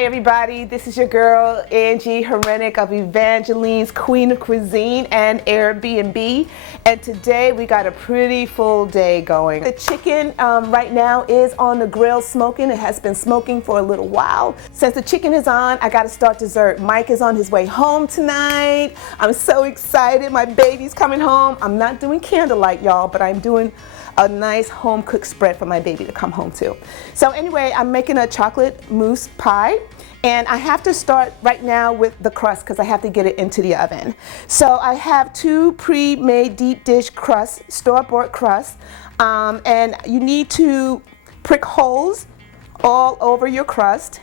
Hi everybody, this is your girl Angie Herenick of Evangeline's Queen of Cuisine and Airbnb, and today we got a pretty full day going. The chicken right now is on the grill smoking. It has been smoking for a little while. Since the chicken is on, I got to start dessert. Mike is on his way home tonight. I'm so excited. My baby's coming home. I'm not doing candlelight, y'all, but I'm doing a nice home cooked spread for my baby to come home to. So anyway, I'm making a chocolate mousse pie, and I have to start right now with the crust because I have to get it into the oven. So I have two pre-made deep dish crusts, store-bought crusts, and you need to prick holes all over your crust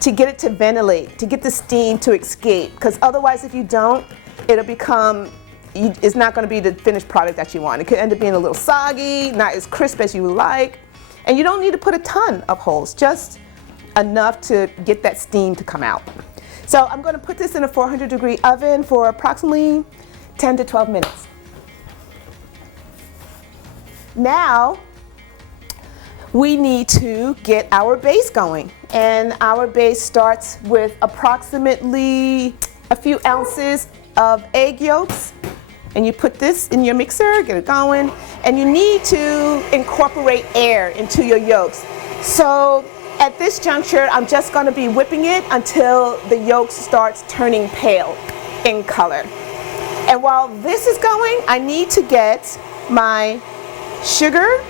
to get it to ventilate, to get the steam to escape, because otherwise if you don't, it'll become it's not going to be the finished product that you want. It could end up being a little soggy, not as crisp as you like. And you don't need to put a ton of holes, just enough to get that steam to come out. So I'm going to put this in a 400-degree oven for approximately 10 to 12 minutes. Now, we need to get our base going. And our base starts with approximately a few ounces of egg yolks. And you put this in your mixer, get it going, and you need to incorporate air into your yolks. So at this juncture, I'm just going to be whipping it until the yolk starts turning pale in color. And while this is going, I need to get my sugar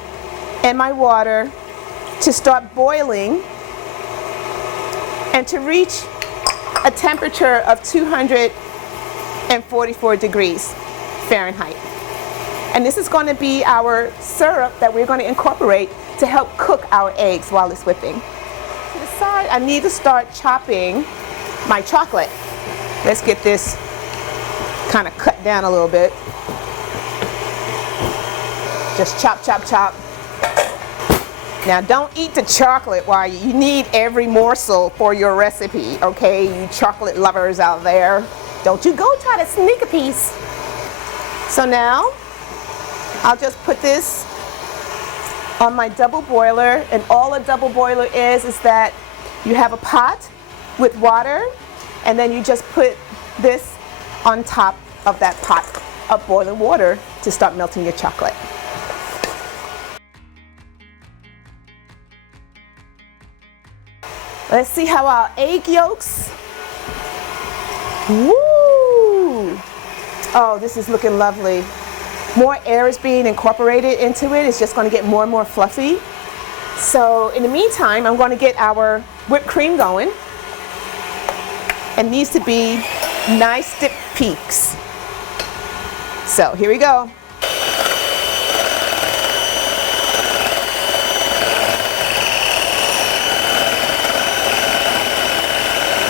and my water to start boiling and to reach a temperature of 244 degrees Fahrenheit. And this is going to be our syrup that we're going to incorporate to help cook our eggs while it's whipping. To the side, I need to start chopping my chocolate. Let's get this kind of cut down a little bit. Just chop, chop, chop. Now don't eat the chocolate while you need every morsel for your recipe, okay? You chocolate lovers out there. Don't you go try to sneak a piece. So now, I'll just put this on my double boiler, and all a double boiler is that you have a pot with water, and then you just put this on top of that pot of boiling water to start melting your chocolate. Let's see how our egg yolks. Woo! Oh, this is looking lovely. More air is being incorporated into it. It's just going to get more and more fluffy. So in the meantime, I'm going to get our whipped cream going. It needs to be nice thick peaks. So here we go.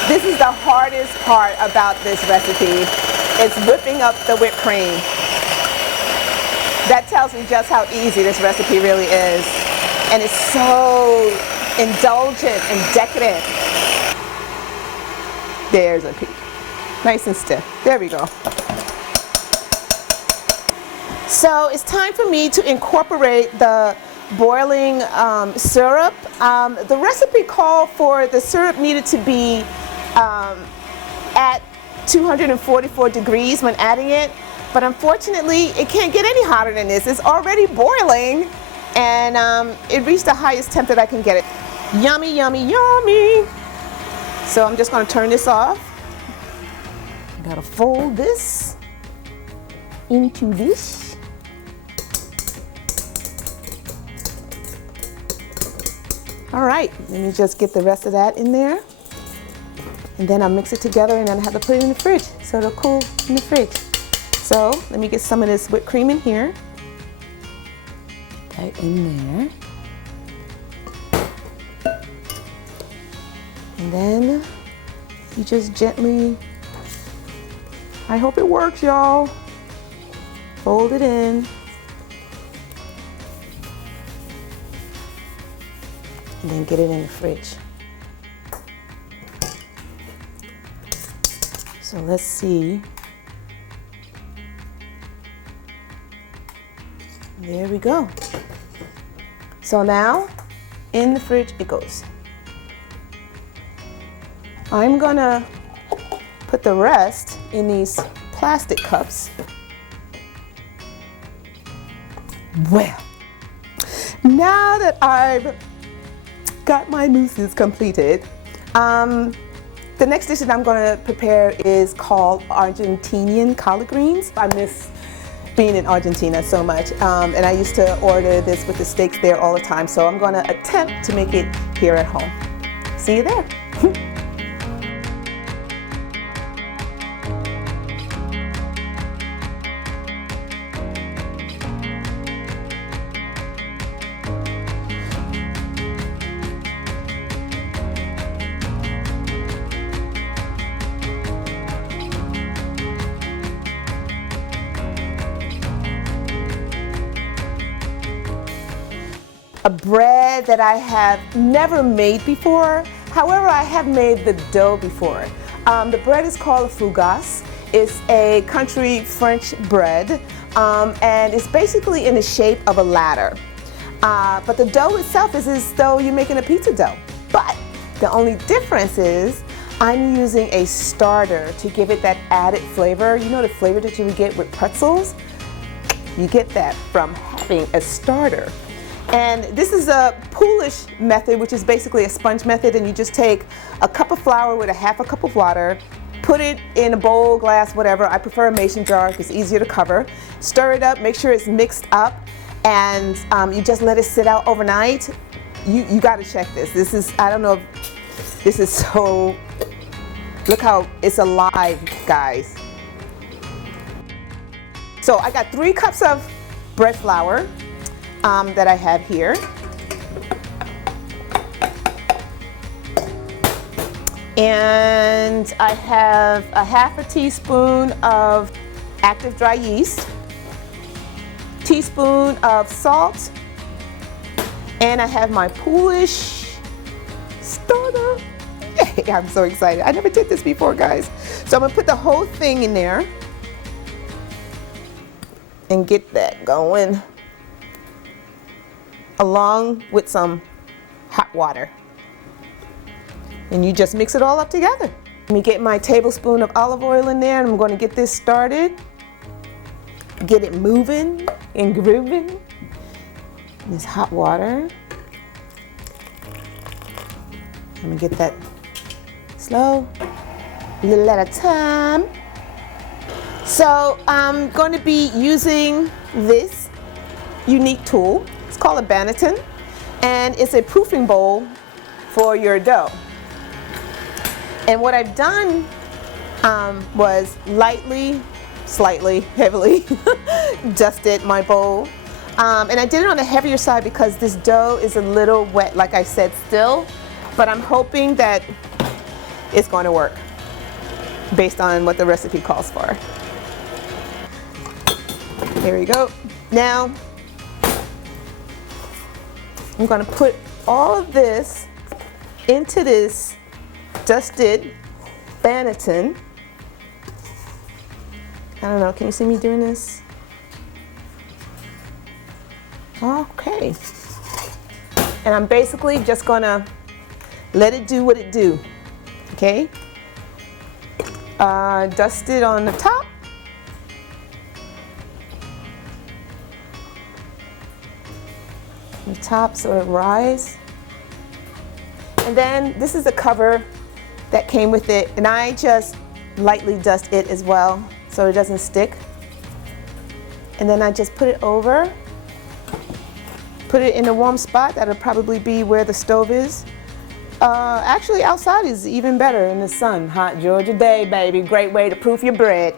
This is the hardest part about this recipe. It's whipping up the whipped cream. That tells me just how easy this recipe really is. And it's so indulgent and decadent. There's a peak. Nice and stiff. There we go. So it's time for me to incorporate the boiling syrup. The recipe called for the syrup needed to be at 244 degrees when adding it, but unfortunately it can't get any hotter than this. It's already boiling, and it reached the highest temp that I can get it. Yummy, yummy, yummy. So I'm just going to turn this off. Gotta fold this into this. All right, let me just get the rest of that in there. And then I'll mix it together, and then I have to put it in the fridge so it'll cool in the fridge. So let me get some of this whipped cream in here. Right in there. And then you just gently, I hope it works, y'all. Fold it in. And then get it in the fridge. So let's see. There we go. So now, in the fridge it goes. I'm gonna put the rest in these plastic cups. Well, now that I've got my mousses completed, the next dish that I'm going to prepare is called Argentinian collard greens. I miss being in Argentina so much, and I used to order this with the steaks there all the time, so I'm going to attempt to make it here at home. See you there. A bread that I have never made before. However, I have made the dough before. The bread is called a fougasse. It's a country French bread, and it's basically in the shape of a ladder. But the dough itself is as though you're making a pizza dough. But the only difference is I'm using a starter to give it that added flavor. You know the flavor that you would get with pretzels? You get that from having a starter. And this is a poolish method, which is basically a sponge method, and you just take a cup of flour with a half a cup of water, put it in a bowl, glass, whatever. I prefer a mason jar because it's easier to cover. Stir it up, make sure it's mixed up, and you just let it sit out overnight. You got to check this. This is, I don't know if this is so, look how it's alive, guys. So I got 3 cups of bread flour that I have here. And I have a half a teaspoon of active dry yeast, teaspoon of salt, and I have my poolish starter. Yay, I'm so excited. I never did this before, guys. So I'm gonna put the whole thing in there and get that going, along with some hot water. And you just mix it all up together. Let me get my tablespoon of olive oil in there, and I'm going to get this started. Get it moving and grooving. This hot water. I'm going to get that slow, a little at a time. So I'm going to be using this unique tool. It's called a banneton, and it's a proofing bowl for your dough. And what I've done was lightly, slightly, heavily dusted my bowl. And I did it on the heavier side because this dough is a little wet, like I said, still. But I'm hoping that it's going to work based on what the recipe calls for. Here we go. Now, I'm going to put all of this into this dusted banneton. I don't know, can you see me doing this? Okay. And I'm basically just gonna let it do what it do, okay? Dust it on the top. The top sort of rise. And then this is the cover that came with it, and I just lightly dust it as well so it doesn't stick. And then I just put it over, put it in a warm spot. That'll probably be where the stove is. Actually, outside is even better in the sun. Hot Georgia day, baby. Great way to proof your bread.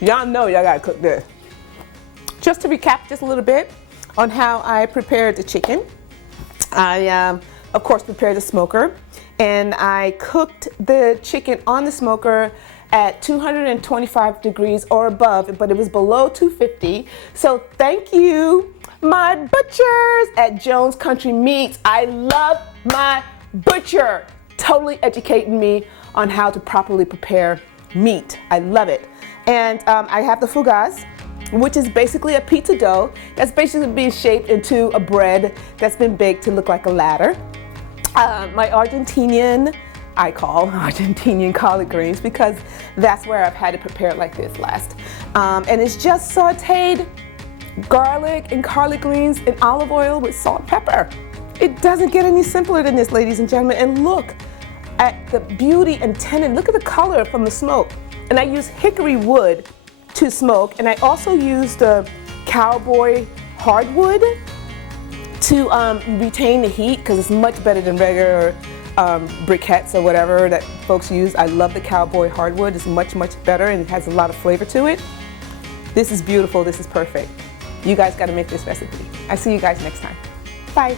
Y'all know y'all gotta cook this. Just to recap just a little bit on how I prepared the chicken. I, of course, prepared the smoker, and I cooked the chicken on the smoker at 225 degrees or above, but it was below 250. So thank you, my butchers at Jones Country Meats. I love my butcher, totally educating me on how to properly prepare meat. I love it. And I have the fougasse, which is basically a pizza dough that's basically being shaped into a bread that's been baked to look like a ladder. My Argentinian, I call Argentinian collard greens because that's where I've had it prepared like this last. And it's just sauteed garlic and collard greens in olive oil with salt and pepper. It doesn't get any simpler than this, ladies and gentlemen. And look at the beauty and tendon. Look at the color from the smoke. And I use hickory wood to smoke, and I also used cowboy hardwood to retain the heat because it's much better than regular briquettes or whatever that folks use. I love the cowboy hardwood. It's much, much better and it has a lot of flavor to it. This is beautiful. This is perfect. You guys got to make this recipe. I see you guys next time. Bye.